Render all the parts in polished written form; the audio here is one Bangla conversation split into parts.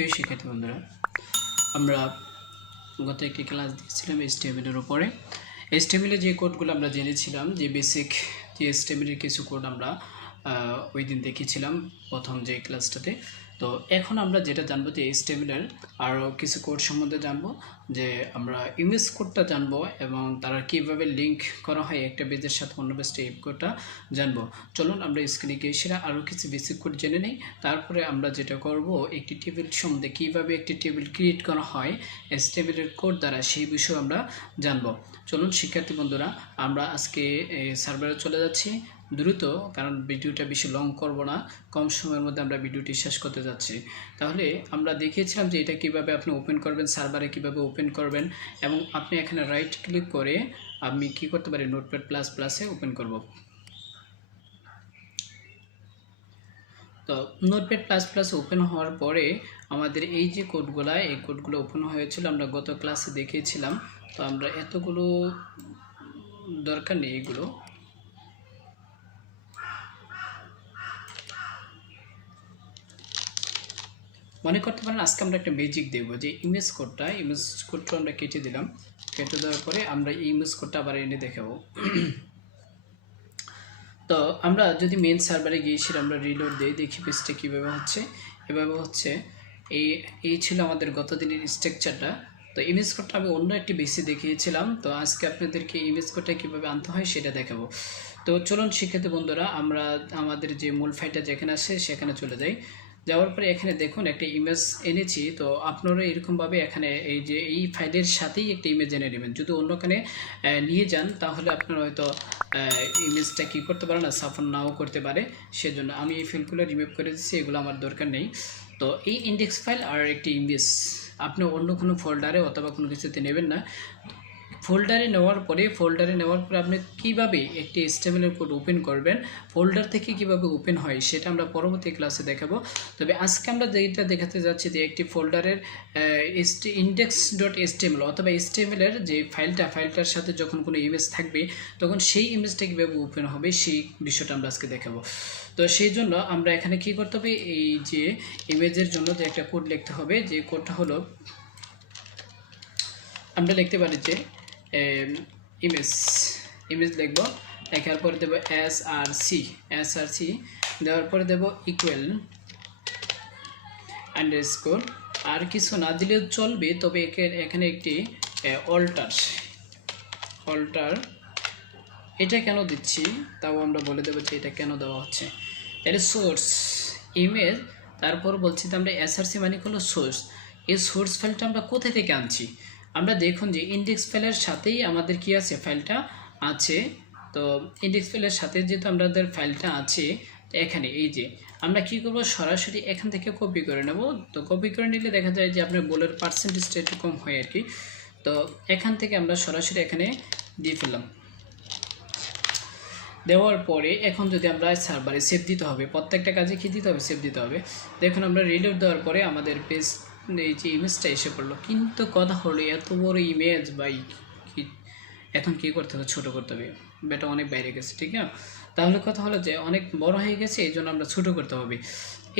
প্রিয় শিক্ষার্থী বন্ধুরা, আমরা গত একটি ক্লাস দিয়েছিলাম HTML এর উপরে। HTML এর যে কোডগুলো আমরা জেনেছিলাম, যে বেসিক যে HTML এর কিছু কোড আমরা ওই দিন দেখিয়েছিলাম প্রথম যে ক্লাসটাতে। তো এখন আমরা যেটা জানবো যে HTML এর আরও কিছু কোড সম্বন্ধে জানবো, যে আমরা ইমেজ কোডটা জানবো এবং তারা কীভাবে লিঙ্ক করা হয় একটা পেজের সাথে অন্য পেজটা এই কোডটা জানবো। চলুন আমরা স্ক্রিনে গিয়ে সেটা আরও কিছু বেসিক কোড জেনে নিই। তারপরে আমরা যেটা করব, একটি টেবিল সম্বন্ধে কীভাবে একটি টেবিল ক্রিয়েট করা হয় HTML এর কোড দ্বারা, সেই বিষয়ে আমরা জানবো। চলুন শিক্ষার্থী বন্ধুরা, আমরা আজকে সার্ভারে চলে যাচ্ছি দ্রুত, কারণ ভিডিওটা বেশি লং করব না, কম সময়ের মধ্যে আমরা ভিডিওটি শেষ করতে যাচ্ছি। তাহলে আমরা দেখিয়েছিলাম যে এটা কিভাবে আপনি ওপেন করবেন, সার্ভারে কিভাবে ওপেন করবেন, এবং আপনি এখানে রাইট ক্লিক করে আমি কি করতে পারি, নোটপ্যাড প্লাস প্লাসে ওপেন করব। তো নোটপ্যাড প্লাস প্লাস ওপেন হওয়ার পরে আমাদের এই যে কোডগুলো, এই কোডগুলো ওপেন হয়েছিল, আমরা গত ক্লাসে দেখিয়েছিলাম। তো আমরা এতগুলো দরকার নেই, এগুলো মনে করতে পারেন আজকে আমরা একটা ম্যাজিক দেখব, যে ইমেজ কোডটা আমরা কেটে দিলাম। কেটে দেওয়ার পরে আমরা এই ইমেজ কোডটা আবার এনে দেখাবো। তো আমরা যদি মেন সার্ভারে গিয়ে সেটা আমরা রিলোড দিই, দেখি পেজটা কীভাবে হচ্ছে। এভাবে হচ্ছে। এই ছিল আমাদের গত দিনের স্ট্রাকচারটা। তো ইমেজ কোডটা আমি অন্য একটি বেসে দেখিয়েছিলাম, তো আজকে আপনাদেরকে ইমেজ কোডটা কীভাবে আনতে হয় সেটা দেখাবো। তো চলুন শিক্ষার্থী বন্ধুরা, আমরা আমাদের যে মূল ফাইলটা যেখানে আছে সেখানে চলে যাই। যাওয়ার পরে এখানে দেখুন একটা ইমেজ এনেছি। তো আপনারা এরকমভাবে এখানে এই যে এই ফাইলের সাথেই একটা ইমেজ এনে নেবেন। যদি অন্যখানে নিয়ে যান তাহলে আপনারা হয়তো ইমেজটা কী করতে পারে না, সাফন নাও করতে পারে। সেজন্য আমি এই ফাইলগুলো রিমুভ করে দিচ্ছি, এগুলো আমার দরকার নেই। তো এই ইন্ডেক্স ফাইল আর একটি ইমেজ আপনি অন্য কোনো ফোল্ডারে অথবা কোনো কিছুতে নেবেন না। ফোল্ডারে নেওয়ার পরে আপনি কীভাবে একটি HTML এর কোড ওপেন করবেন, ফোল্ডার থেকে কিভাবে ওপেন হয় সেটা আমরা পরবর্তী ক্লাসে দেখাবো। তবে আজকে আমরা যেটা দেখাতে যাচ্ছি, যে একটি ফোল্ডারের index.html অথবা HTML এর যে ফাইলটার সাথে যখন কোনো ইমেজ থাকবে তখন সেই ইমেজটা কীভাবে ওপেন হবে সেই বিষয়টা আমরা আজকে দেখাবো। তো সেই জন্য আমরা এখানে কী করতে হবে, এই যে ইমেজের জন্য যে একটা কোড লিখতে হবে, যে কোডটা হলো, আমরা লিখতে পারি যে ইমেজ লিখব, লেখার পরে দেবো src দেওয়ার পরে দেবো ইকুয়াল আন্ডারস্কোর, আর কিছু না দিলেও চলবে, তবে এখানে একটি অল্টার এটা কেন দিচ্ছি তাও আমরা বলে দেবো যে এটা কেন দেওয়া হচ্ছে। এটা সোর্স ইমেজ, তারপর বলছি তো আমরা src মানে হলো সোর্স। এই সোর্স ফাইলটা আমরা কোথা থেকে আনছি, আমরা দেখুন যে ইন্ডেক্স ফাইলের সাথেই আমাদের কি আছে, ফাইলটা আছে। তো ইন্ডেক্স ফাইলের সাথে যেহেতু আমাদের ফাইলটা আছে, এখানে এই যে আমরা কি করব, সরাসরি এখান থেকে কপি করে নেব। তো কপি করে নিলে দেখা যায় যে আপনার বলের পার্সেন্টেজটা একটু কম হয় আর কি। তো এখান থেকে আমরা সরাসরি এখানে দিয়ে ফেললাম। দেওয়ার পরে এখন যদি আমরা সার্ভারে সেভ দিতে হবে, প্রত্যেকটা কাজে কী দিতে হবে, সেভ দিতে হবে। দেখুন আমরা রিলোড দেওয়ার পরে আমাদের পেজ এই যে ইমেজটা এসে পড়লো, কিন্তু কথা হলো এত বড় ইমেজ ভাই, এখন কী করতে হবে, ছোটো করতে হবে। বেটা অনেক বাইরে গেছে, ঠিক না? তাহলে কথা হলো যে অনেক বড় হয়ে গেছে, এই জন্য আমরা ছোটো করতে হবে।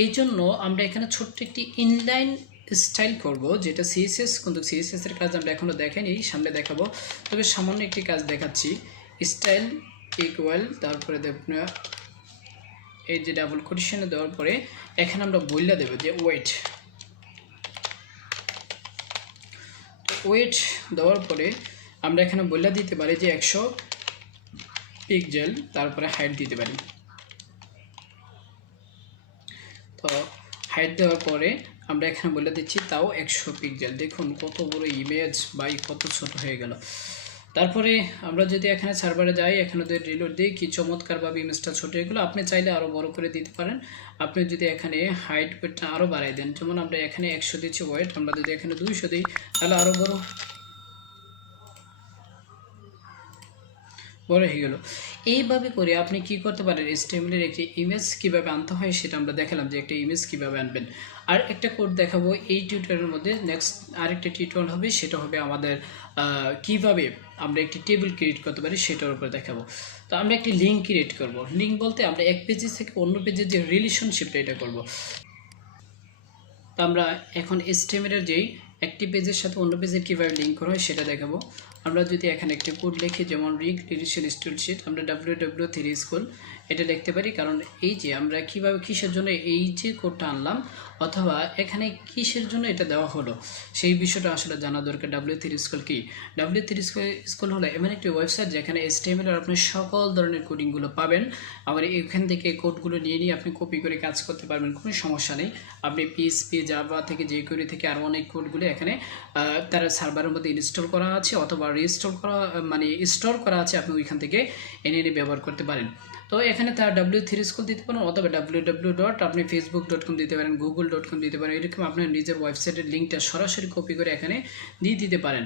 এই জন্য আমরা এখানে ছোট্ট একটি ইনলাইন স্টাইল করব, যেটা সিএসএস, কিন্তু সিএসএসের কাজ আমরা এখনও দেখাইনি, সামনে দেখাবো। তবে সামান্য একটি কাজ দেখাচ্ছি। স্টাইল ইকুয়াল, তারপরে দেখুন এই যে ডাবল কোটেশনে দেওয়ার পরে এখানে আমরা বইলা দেবো যে ওয়েট দেওয়ার পরে আমরা এখানে বইলা দিতে পারি যে 100 পিক্সেল, তারপরে হাইট দিতে পারি। তো হাইট দেওয়ার পরে আমরা এখানে বলে দিচ্ছি তাও 100 পিক্সেল। দেখুন কত বড় ইমেজ ভাই, কত ছোট হয়ে গেল। তারপরে আমরা যদি এখানে সার্ভারে যাই, এখানে যদি রিলোড দিই, কি চমৎকারভাবে ইমেজটা ছোটো হয়ে গেলো। আপনি চাইলে আরও বড় করে দিতে পারেন। আপনি যদি এখানে হাইট ওয়েটটা আরও বাড়াই দেন, যেমন আমরা এখানে 100 দিচ্ছি ওয়েট, আমরা যদি এখানে 200 দিই তাহলে আরও বড় হয়ে গেল। এইভাবে করে আপনি কি করতে পারেন, HTML এর একটি ইমেজ কিভাবে আনতে হয় সেটা আমরা দেখালাম, যে একটা ইমেজ কিভাবে আনবেন। আর একটা কোড দেখাবো এই টিউটোরিয়ালের মধ্যে। নেক্সট আরেকটা টিউটোরিয়াল হবে, সেটা হবে আমাদের কিভাবে আমরা একটি টেবিল ক্রিয়েট করতে পারি সেটার উপর দেখাবো। তো আমরা একটি লিঙ্ক ক্রিয়েট করব। লিঙ্ক বলতে আমরা এক পেজে থেকে অন্য পেজের যে রিলেশনশিপটা এটা করব। তো আমরা এখন HTML এর যেই একটি পেজের সাথে অন্য পেজের কীভাবে লিঙ্ক করা হয় সেটা দেখাবো। আমরা যদি এখানে একটি কোড লিখি, যেমন রিগ ইনিশিয়াল স্টার্ট আমরা www3 স্কুল এটা লিখতে পারি, কারণ এই যে আমরা কিভাবে কিসের জন্য এই যে কোডটা আনলাম অথবা এখানে কিসের জন্য এটা দেওয়া হলো সেই বিষয়টা আসলে জানা দরকার। W3 স্কুল কি? W3 স্কুল হলো এমন একটি ওয়েবসাইট যেখানে HTML এর আপনি সকল ধরনের কোডিংগুলো পাবেন। আবার এখান থেকে কোডগুলো নিয়ে আপনি কপি করে কাজ করতে পারবেন, কোনো সমস্যা নেই। আপনি PHP জাভা থেকে jQuery থেকে আরও অনেক কোডগুলো এখানে তারা সার্ভারের মধ্যে ইনস্টল করা আছে অথবা রিস্টোর করা মানে স্টোর করা আছে, আপনি ওইখান থেকে এনে ব্যবহার করতে পারেন। তো এখানে তার W3 স্কুল দিতে পারেন অথবা www. আপনি facebook.com দিতে পারেন, google.com দিতে পারেন, এরকম আপনার নিজের ওয়েবসাইটের লিঙ্কটা সরাসরি কপি করে এখানে দিয়ে দিতে পারেন।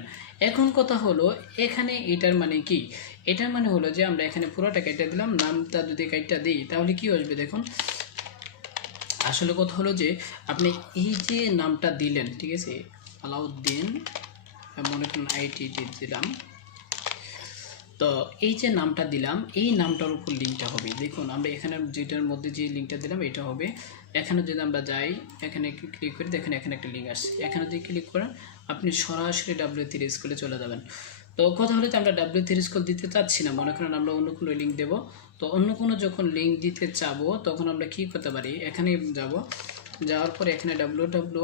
এখন কথা হলো এখানে এটার মানে কি? এটার মানে হলো যে আমরা এখানে পুরোটা কেটে দিলাম, নামটা যদি কাটটা দিই তাহলে কি আসবে দেখুন। আসলে কথা হলো যে আপনি এই যে নামটা দিলেন, ঠিক আছে, আলাউদ্দিন মনে করেন ITT দিলাম, তো এই যে নামটা দিলাম এই নামটার উপর লিঙ্কটা হবে। দেখুন আমরা এখানে যেটার মধ্যে যে লিঙ্কটা দিলাম এটা হবে। এখানে যদি আমরা যাই, এখানে ক্লিক করি, দেখেন এখানে একটা লিঙ্ক আসছে, এখানে যদি ক্লিক করেন আপনি সরাসরি W3 স্কুলে চলে যাবেন। তো কথা হলো যে আমরা W3 স্কুল দিতে চাচ্ছি না, মনে করেন আমরা অন্য কোনো লিঙ্ক দেব। তো অন্য কোনো যখন লিঙ্ক দিতে চাবো তখন আমরা কি করতে পারি, এখানে যাব, যাওয়ার পরে এখানে www.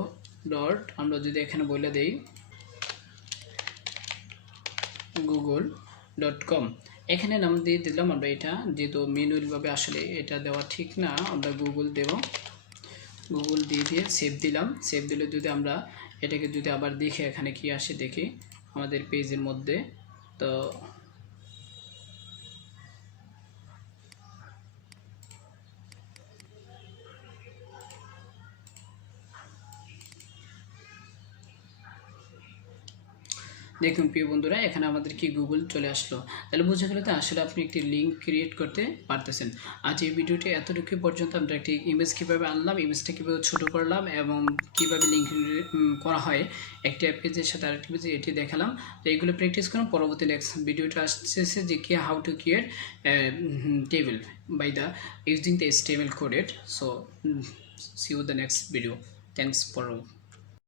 আমরা যদি এখানে বলে দেই google.com, এখানে নাম দিয়ে দিলাম আমরা। এটা যেহেতু ম্যানুয়ালভাবে আসলে এটা দেওয়া ঠিক না, আমরা গুগল দেব, গুগল দিয়ে সেভ দিলাম। সেভ দিলে যদি আমরা এটাকে যদি আবার দেখি এখানে কি আসে দেখি আমাদের পেজের মধ্যে, তো দেখুন প্রিয় বন্ধুরা এখানে আমাদের কি গুগল চলে আসলো। তাহলে বোঝা গেল তো আসলে আপনি একটি লিঙ্ক ক্রিয়েট করতে পারতেছেন। আজ এই ভিডিওটি এতটুকু পর্যন্ত আমরা একটি ইমেজ কীভাবে আনলাম, ইমেজটা কীভাবে ছোটো করলাম এবং কীভাবে লিঙ্ক করা হয় একটি পেজের সাথে আরেকটি পেজে, এটি দেখালাম। তো এইগুলো প্র্যাকটিস করুন। পরবর্তী নেক্সট ভিডিওটা আসছে যে কি how to create table by the using the HTML coded. So see you the next video. Thanks for